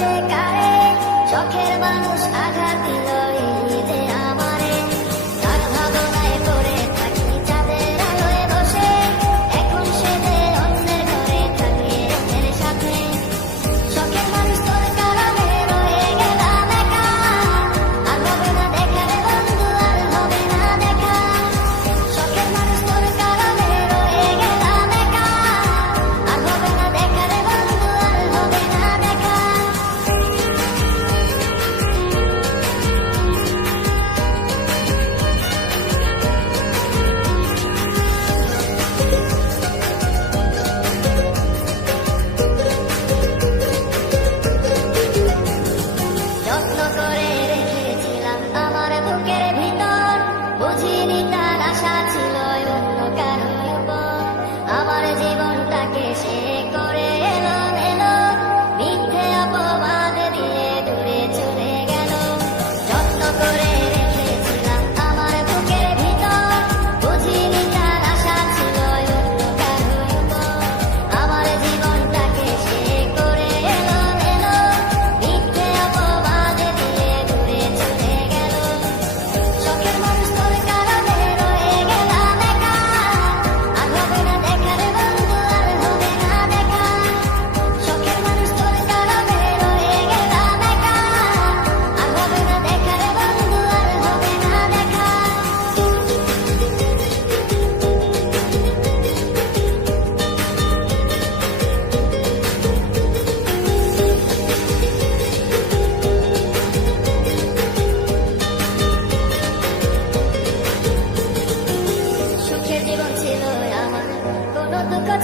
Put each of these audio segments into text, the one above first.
যে কারে চোখের মানুষ আঘাত দিল।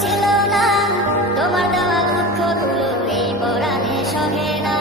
ছিল না। তোমার দেওয়া দুঃখগুলো এই পরাণে সঙ্গে না।